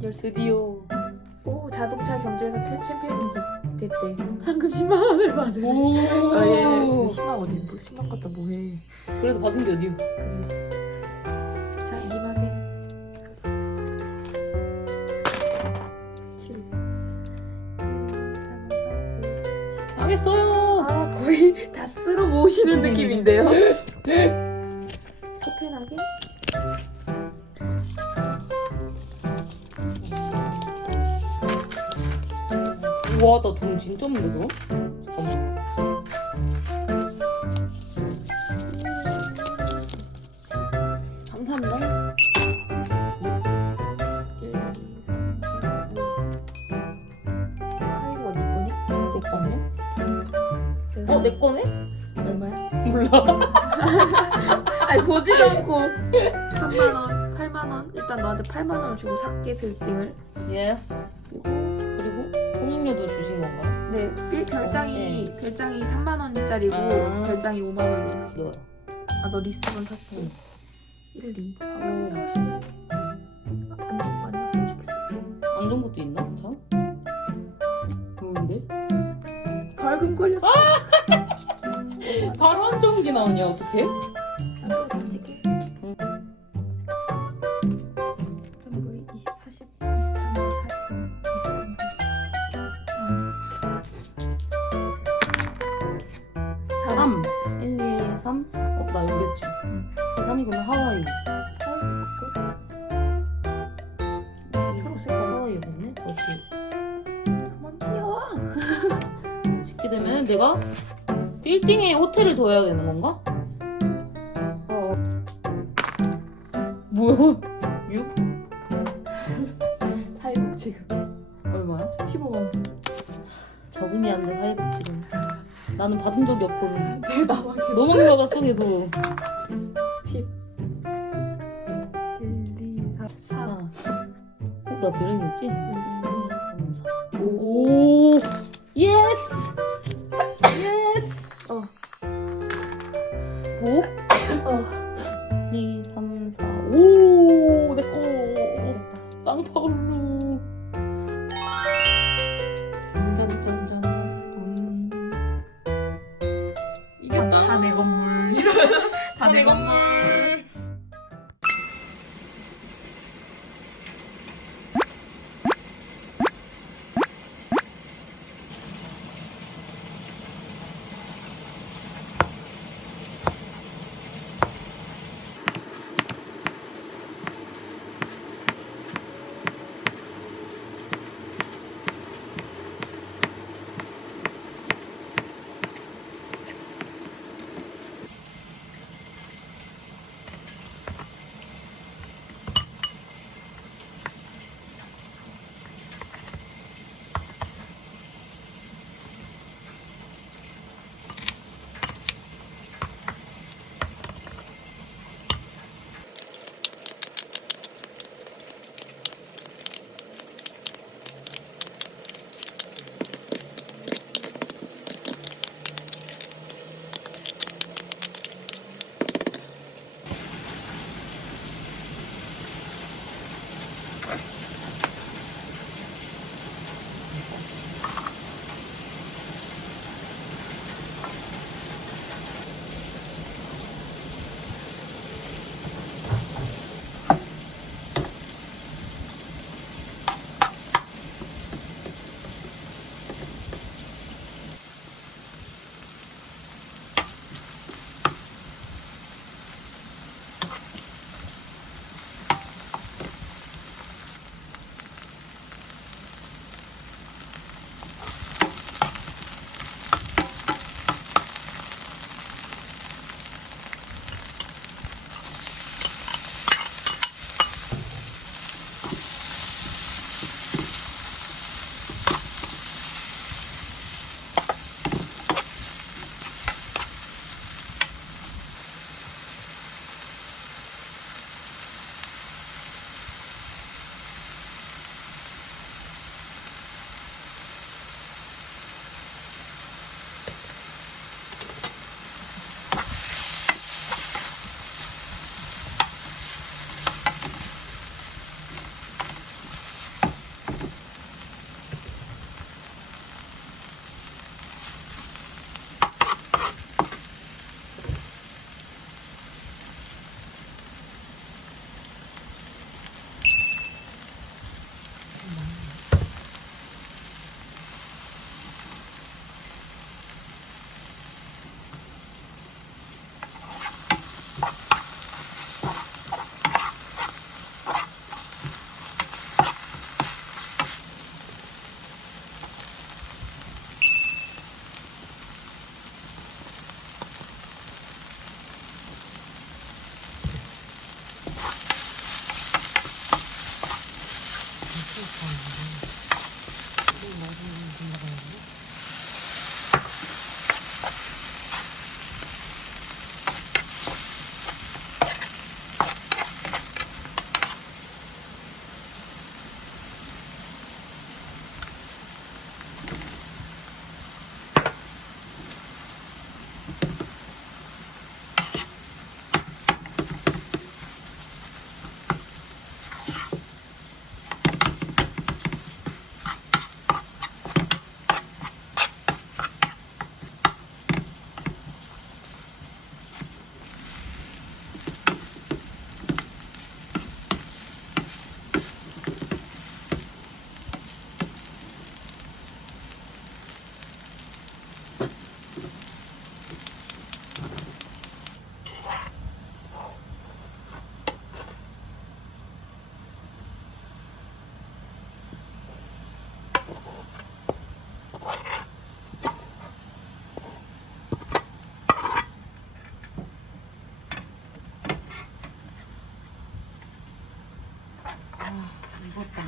your studio. 오, 자동차 경주에서 챔피언이 됐대. 상금 10만 원을 받은. 오. 아, 예. 10만 어디? 뭐 10만 갖다 뭐해? 그래도 받은 게 어디요? 자, 이만해. 7. 하겠어요. 아, 거의 다 쓸어 모으시는 느낌인데요. 코펜하게. 우와, 나 돈 진짜 없는데 너? 잠깐만. 감사합니다. 1, 2, 3, 4, 5. 카이로 어디 거니? 내 거네? 내가 내 거네? 얼마야? 몰라. 아니 보지도 않고 3만원, 8만원. 일단 너한테 8만원을 주고 살게 빌딩을. 예스. 그리고 통행료도 주신 건가요? 네, 별장이 3만원짜리고 아. 별장이 5만원이야. 너. 아, 너 리스본 샀어. 1, 2 오. 안 났으면 좋겠어. 안전것도 있나? 참? 좋은데? 벌금 걸렸어. 바로 안전기 나오냐, 어떡해? 안 솔직히. 응. 이스탄불이 istanbul 3. 1, 2, 3. 나 여기였지. 3이구나, 하와이. 초록색 하와이였네? 그렇지. 그만 튀어. 짓게 되면 내가 빌딩에 호텔을 더 해야 되는 건가? 뭐야? 6? 사회복지금 얼마야? 15만원. 적응이 안 돼, 사회복지금. 나는 받은 적이 없거든. 내 나만 계속 너만 받았어, 계속. 10 1, 2, 4 나 별은이었지? 오, 예스! 예스! 5? 2, 3, 4, 오, 내꺼! 됐다. 쌍파울루. 전전전전 돈. 이겼다. 다 내 건물. 다 내 건물. 익었다.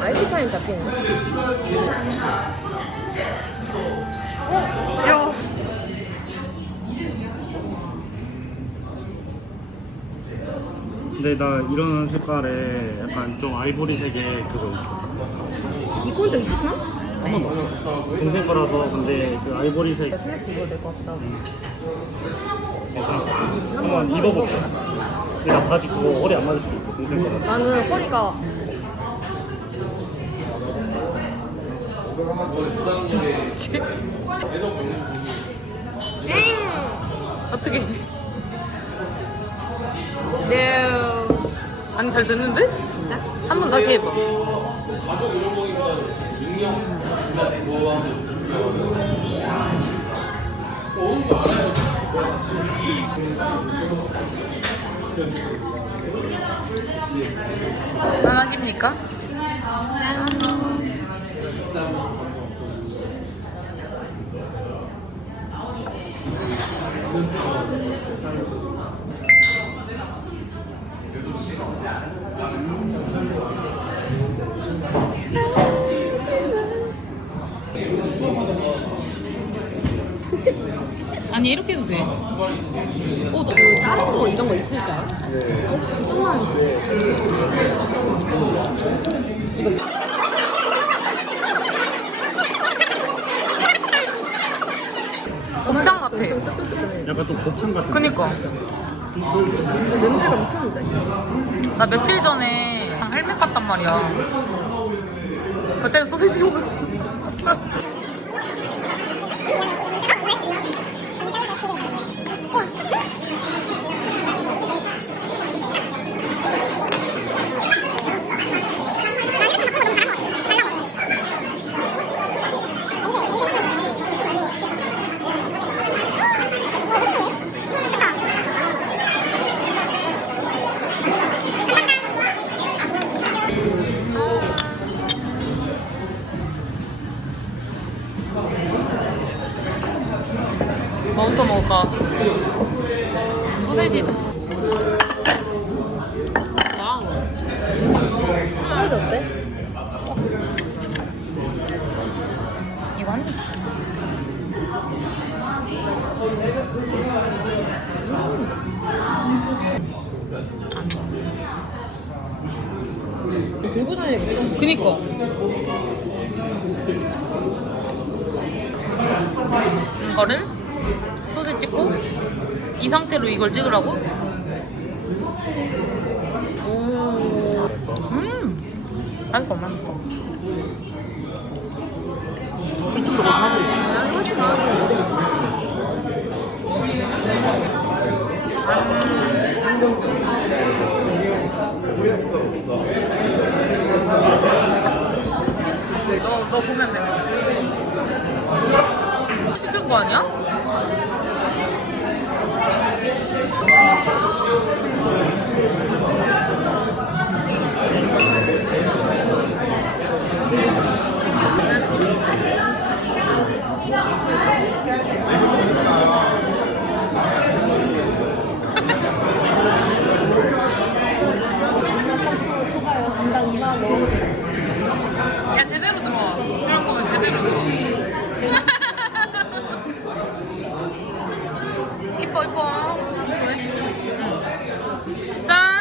IP 타임 잡히네. 야. 근데 나 이런 색깔에 약간 좀 아이보리색의 그거 있어. 이꼴 도 있나? 한 번도 없어. 동생 거라서 근데 그 아이보리색 스낵 입어도 될 것 같다. 괜찮아. 한번 입어볼게. 근데 나 바지 그거 허리 안 맞을 수도 있어. 동생 거라서. 나는 허리가 어떻게? 네. 아니 잘 됐는데? 한 번 다시 해봐. 짠하십니까? 아니 이렇게 해도 돼. 오, 다른 거 이런 거 있을까요? 혹시 조금만 곱창 같아. 약간 좀 곱창 같은. 그니까. 냄새가 미쳤는데. 나 며칠 전에 헬멧 갔단 말이야. 그때 소시지 먹었어. 뭐부터 먹을까? 소세지도. 와우. 사이즈 어때? 이거 한 입. 들고 다녀야겠어. 그니까. 이거를 소스 찍고 이 상태로 이걸 찍으라고? 오. 맛있어, 맛있어. 이쪽으로 가고. 나는 훨씬 나은데. 너 보면 돼. 시킨 거 아니야? 초과요. 분당 2만 원. 야, 제대로 들어와. 그럴 거면 제대로 들어와. 이뻐, 이뻐. 짠!